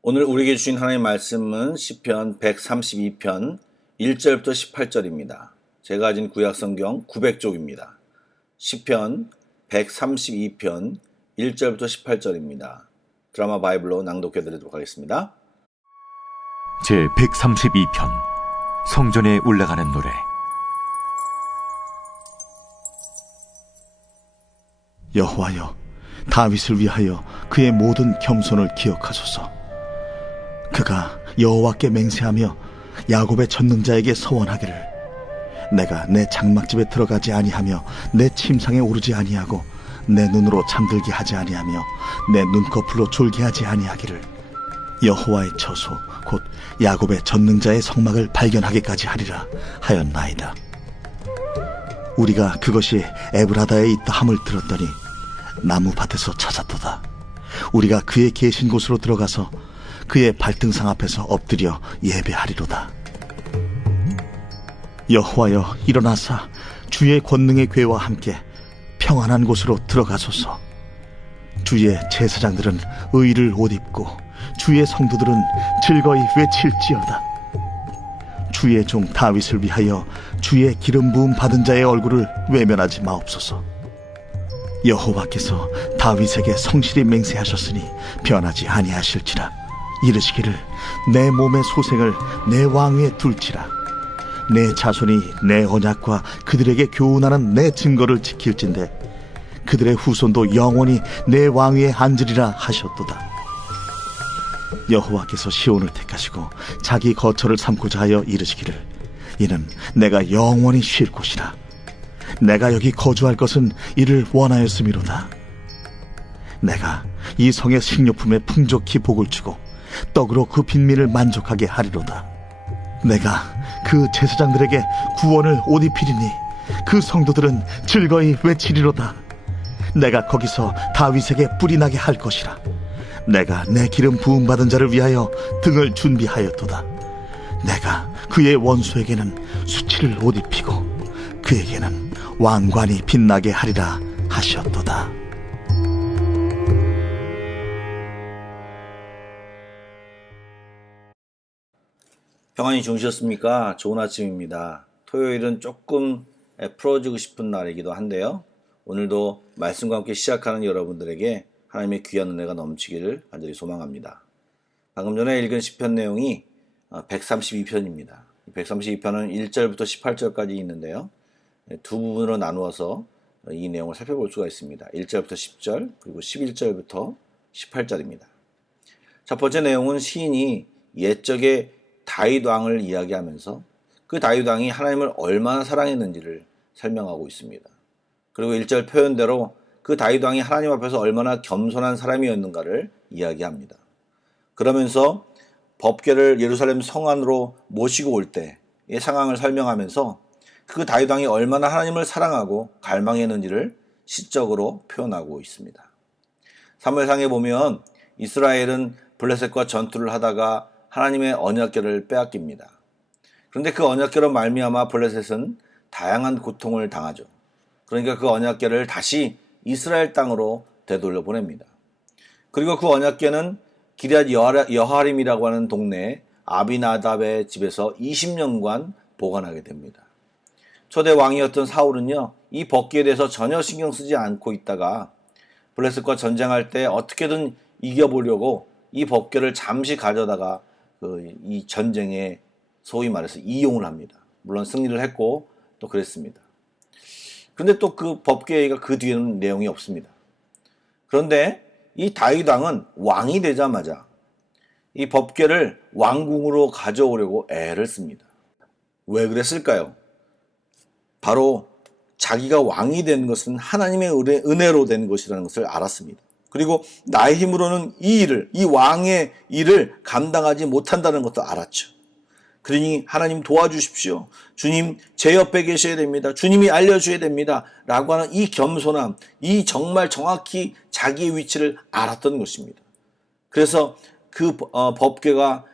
오늘 우리에게 주신 하나님의 말씀은 시편 132편 1절부터 18절입니다. 제가 가진 구약성경 900쪽입니다. 시편 132편 1절부터 18절입니다. 드라마 바이블로 낭독해 드리도록 하겠습니다. 제 132편 성전에 올라가는 노래. 여호와여, 다윗을 위하여 그의 모든 겸손을 기억하소서. 그가 여호와께 맹세하며 야곱의 전능자에게 서원하기를, 내가 내 장막집에 들어가지 아니하며 내 침상에 오르지 아니하고 내 눈으로 잠들게 하지 아니하며 내 눈꺼풀로 졸게 하지 아니하기를 여호와의 처소 곧 야곱의 전능자의 성막을 발견하기까지 하리라 하였나이다. 우리가 그것이 에브라다에 있다 함을 들었더니 나무밭에서 찾았도다. 우리가 그의 계신 곳으로 들어가서 그의 발등상 앞에서 엎드려 예배하리로다. 여호와여, 일어나사 주의 권능의 궤와 함께 평안한 곳으로 들어가소서. 주의 제사장들은 의를 옷 입고 주의 성도들은 즐거이 외칠지어다. 주의 종 다윗을 위하여 주의 기름 부음 받은 자의 얼굴을 외면하지 마옵소서. 여호와께서 다윗에게 성실히 맹세하셨으니 변하지 아니하실지라. 이르시기를, 내 몸의 소생을 내 왕 위에 둘지라. 내 자손이 내 언약과 그들에게 교훈하는 내 증거를 지킬진대 그들의 후손도 영원히 내 왕 위에 앉으리라 하셨도다. 여호와께서 시온을 택하시고 자기 거처를 삼고자 하여 이르시기를, 이는 내가 영원히 쉴 곳이라. 내가 여기 거주할 것은 이를 원하였음이로다. 내가 이 성의 식료품에 풍족히 복을 주고 떡으로 그 빈민을 만족하게 하리로다. 내가 그 제사장들에게 구원을 옷 입히리니 그 성도들은 즐거이 외치리로다. 내가 거기서 다윗에게 뿔이 나게 할 것이라. 내가 내 기름 부음 받은 자를 위하여 등을 준비하였도다. 내가 그의 원수에게는 수치를 옷 입히고 그에게는 왕관이 빛나게 하리라 하셨도다. 평안히 주무셨습니까? 좋은 아침입니다. 토요일은 조금 풀어주고 싶은 날이기도 한데요. 오늘도 말씀과 함께 시작하는 여러분들에게 하나님의 귀한 은혜가 넘치기를 간절히 소망합니다. 방금 전에 읽은 시편 내용이 132편입니다. 132편은 1절부터 18절까지 있는데요. 두 부분으로 나누어서 이 내용을 살펴볼 수가 있습니다. 1절부터 10절 그리고 11절부터 18절입니다. 첫 번째 내용은 시인이 옛적의 다윗 왕을 이야기하면서 그 다윗 왕이 하나님을 얼마나 사랑했는지를 설명하고 있습니다. 그리고 1절 표현대로 그 다윗 왕이 하나님 앞에서 얼마나 겸손한 사람이었는가를 이야기합니다. 그러면서 법궤를 예루살렘 성 안으로 모시고 올 때의 상황을 설명하면서 그 다윗 왕이 얼마나 하나님을 사랑하고 갈망했는지를 시적으로 표현하고 있습니다. 사무엘상에 보면 이스라엘은 블레셋과 전투를 하다가 하나님의 언약궤를 빼앗깁니다. 그런데 그 언약궤로 말미암아 블레셋은 다양한 고통을 당하죠. 그러니까 그 언약궤를 다시 이스라엘 땅으로 되돌려 보냅니다. 그리고 그 언약궤는 기럇 여하림이라고 하는 동네에 아비나답의 집에서 20년간 보관하게 됩니다. 초대 왕이었던 사울은요, 이 법궤에 대해서 전혀 신경 쓰지 않고 있다가 블레셋과 전쟁할 때 어떻게든 이겨보려고 이 법궤를 잠시 가져다가 이 전쟁에 소위 말해서 이용을 합니다. 물론 승리를 했고 또 그랬습니다. 그런데 또 그 법궤가 그 뒤에는 내용이 없습니다. 그런데 이 다윗 왕은 왕이 되자마자 이 법궤를 왕궁으로 가져오려고 애를 씁니다. 왜 그랬을까요? 바로 자기가 왕이 된 것은 하나님의 은혜로 된 것이라는 것을 알았습니다. 그리고 나의 힘으로는 이 왕의 일을 감당하지 못한다는 것도 알았죠. 그러니 하나님 도와주십시오. 주님 제 옆에 계셔야 됩니다. 주님이 알려줘야 됩니다. 라고 하는 이 겸손함, 이 정말 정확히 자기의 위치를 알았던 것입니다. 그래서 그 법궤가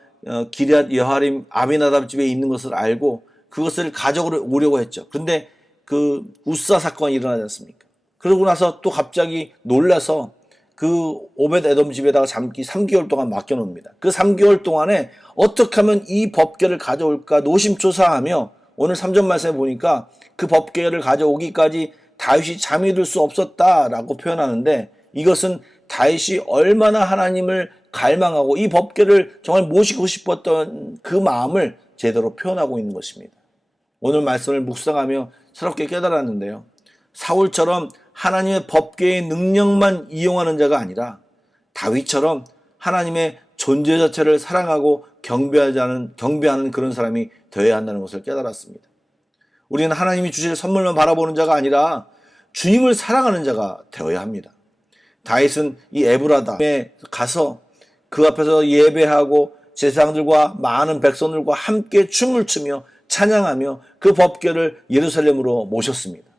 기럇 여하림 아비나답 집에 있는 것을 알고 그것을 가져오려고 했죠. 그런데 그 우사 사건이 일어나지 않습니까? 그러고 나서 또 갑자기 놀라서 그 오벳 에돔 집에다가 잠기 3개월 동안 맡겨놓습니다. 그 3개월 동안에 어떻게 하면 이 법궤를 가져올까 노심초사하며 오늘 3절 말씀에 보니까 그 법궤를 가져오기까지 다윗이 잠이 들 수 없었다라고 표현하는데, 이것은 다윗이 얼마나 하나님을 갈망하고 이 법궤를 정말 모시고 싶었던 그 마음을 제대로 표현하고 있는 것입니다. 오늘 말씀을 묵상하며 새롭게 깨달았는데요, 사울처럼 하나님의 법궤의 능력만 이용하는 자가 아니라 다윗처럼 하나님의 존재 자체를 사랑하고 경배하는 그런 사람이 되어야 한다는 것을 깨달았습니다. 우리는 하나님이 주실 선물만 바라보는 자가 아니라 주님을 사랑하는 자가 되어야 합니다. 다윗은 이 에브라다에 가서 그 앞에서 예배하고 제사장들과 많은 백성들과 함께 춤을 추며 찬양하며 그 법궤를 예루살렘으로 모셨습니다.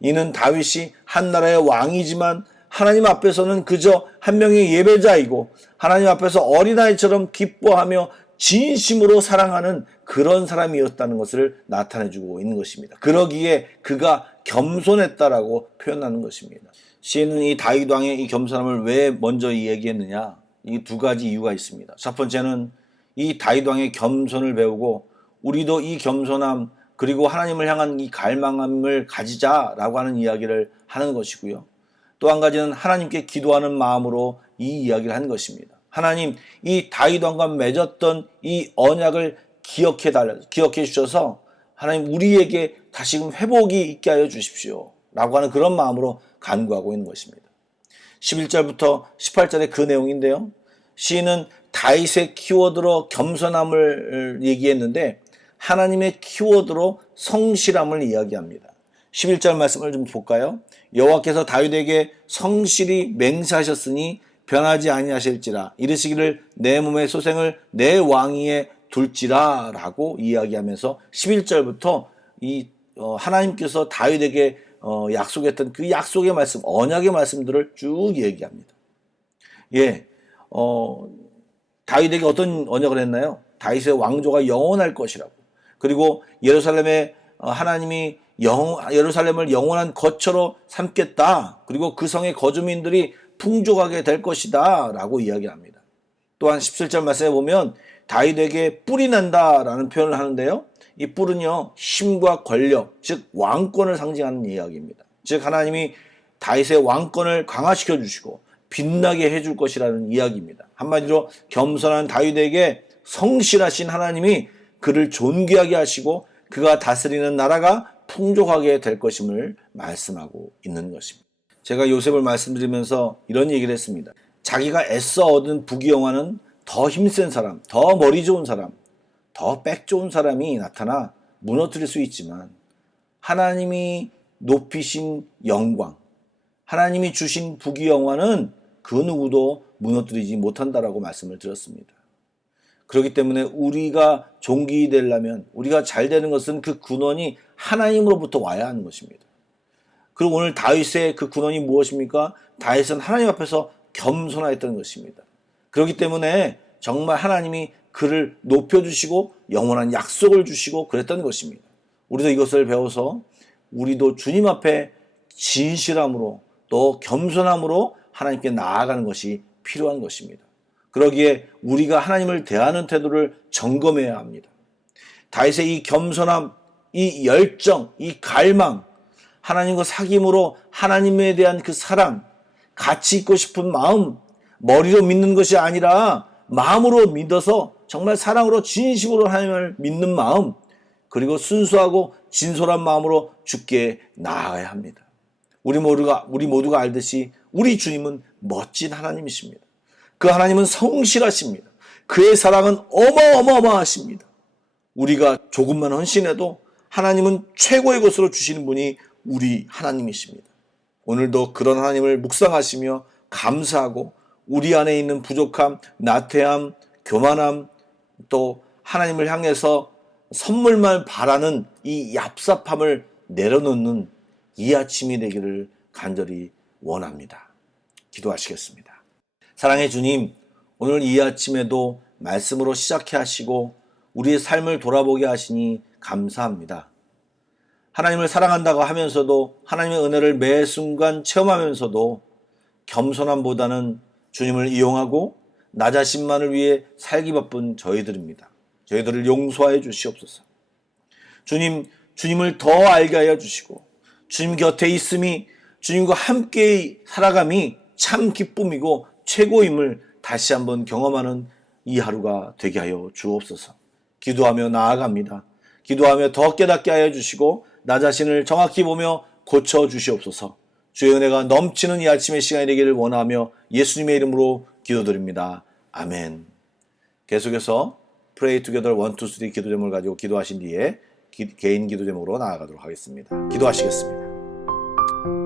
이는 다윗이 한 나라의 왕이지만 하나님 앞에서는 그저 한 명의 예배자이고 하나님 앞에서 어린아이처럼 기뻐하며 진심으로 사랑하는 그런 사람이었다는 것을 나타내주고 있는 것입니다. 그러기에 그가 겸손했다라고 표현하는 것입니다. 시인은 이 다윗 왕의 이 겸손함을 왜 먼저 얘기했느냐? 이 두 가지 이유가 있습니다. 첫 번째는 이 다윗 왕의 겸손을 배우고 우리도 이 겸손함 그리고 하나님을 향한 이 갈망함을 가지자라고 하는 이야기를 하는 것이고요. 또 한 가지는 하나님께 기도하는 마음으로 이 이야기를 한 것입니다. 하나님, 이 다윗 왕과 맺었던 이 언약을 기억해 주셔서 하나님 우리에게 다시금 회복이 있게 하여 주십시오 라고 하는 그런 마음으로 간구하고 있는 것입니다. 11절부터 18절의 그 내용인데요, 시인은 다윗의 키워드로 겸손함을 얘기했는데 하나님의 키워드로 성실함을 이야기합니다. 11절 말씀을 좀 볼까요? 여호와께서 다윗에게 성실히 맹세하셨으니 변하지 아니하실지라, 이르시기를 내 몸의 소생을 내 왕위에 둘지라 라고 이야기하면서 11절부터 하나님께서 다윗에게 약속했던 그 약속의 말씀, 언약의 말씀들을 쭉 얘기합니다. 다윗에게 어떤 언약을 했나요? 다윗의 왕조가 영원할 것이라고, 그리고 예루살렘에 하나님이 예루살렘을 영원한 거처로 삼겠다, 그리고 그 성의 거주민들이 풍족하게 될 것이다 라고 이야기합니다. 또한 17절 말씀에 보면 다윗에게 뿔이 난다라는 표현을 하는데요, 이 뿔은요 힘과 권력, 즉 왕권을 상징하는 이야기입니다. 즉 하나님이 다윗의 왕권을 강화시켜 주시고 빛나게 해줄 것이라는 이야기입니다. 한마디로 겸손한 다윗에게 성실하신 하나님이 그를 존귀하게 하시고 그가 다스리는 나라가 풍족하게 될 것임을 말씀하고 있는 것입니다. 제가 요셉을 말씀드리면서 이런 얘기를 했습니다. 자기가 애써 얻은 부귀영화는 더 힘센 사람, 더 머리 좋은 사람, 더 백 좋은 사람이 나타나 무너뜨릴 수 있지만 하나님이 높이신 영광, 하나님이 주신 부귀영화는 그 누구도 무너뜨리지 못한다라고 말씀을 드렸습니다. 그렇기 때문에 우리가 존귀 되려면, 우리가 잘 되는 것은 그 근원이 하나님으로부터 와야 하는 것입니다. 그리고 오늘 다윗의 그 근원이 무엇입니까? 다윗은 하나님 앞에서 겸손하였던 것입니다. 그렇기 때문에 정말 하나님이 그를 높여주시고 영원한 약속을 주시고 그랬던 것입니다. 우리도 이것을 배워서 우리도 주님 앞에 진실함으로 또 겸손함으로 하나님께 나아가는 것이 필요한 것입니다. 그러기에 우리가 하나님을 대하는 태도를 점검해야 합니다. 다윗의 이 겸손함, 이 열정, 이 갈망, 하나님과 사귐으로 하나님에 대한 그 사랑, 같이 있고 싶은 마음, 머리로 믿는 것이 아니라 마음으로 믿어서 정말 사랑으로 진심으로 하나님을 믿는 마음, 그리고 순수하고 진솔한 마음으로 주께 나아가야 합니다. 우리 모두가 알듯이 우리 주님은 멋진 하나님이십니다. 그 하나님은 성실하십니다. 그의 사랑은 어마어마하십니다. 우리가 조금만 헌신해도 하나님은 최고의 것으로 주시는 분이 우리 하나님이십니다. 오늘도 그런 하나님을 묵상하시며 감사하고 우리 안에 있는 부족함, 나태함, 교만함, 또 하나님을 향해서 선물만 바라는 이 얍삽함을 내려놓는 이 아침이 되기를 간절히 원합니다. 기도하시겠습니다. 사랑의 주님, 오늘 이 아침에도 말씀으로 시작해 하시고 우리의 삶을 돌아보게 하시니 감사합니다. 하나님을 사랑한다고 하면서도 하나님의 은혜를 매 순간 체험하면서도 겸손함보다는 주님을 이용하고 나 자신만을 위해 살기 바쁜 저희들입니다. 저희들을 용서하여 주시옵소서. 주님을 더 알게 하여 주시고 주님 곁에 있음이 주님과 함께 살아감이 참 기쁨이고 최고임을 다시 한번 경험하는 이 하루가 되게 하여 주옵소서. 기도하며 나아갑니다. 기도하며 더 깨닫게 하여 주시고 나 자신을 정확히 보며 고쳐 주시옵소서. 주의 은혜가 넘치는 이 아침의 시간이 되기를 원하며 예수님의 이름으로 기도드립니다. 아멘. 계속해서 Pray Together 1, 2, 3 기도 제목을 가지고 기도하신 뒤에 개인 기도 제목으로 나아가도록 하겠습니다. 기도하시겠습니다.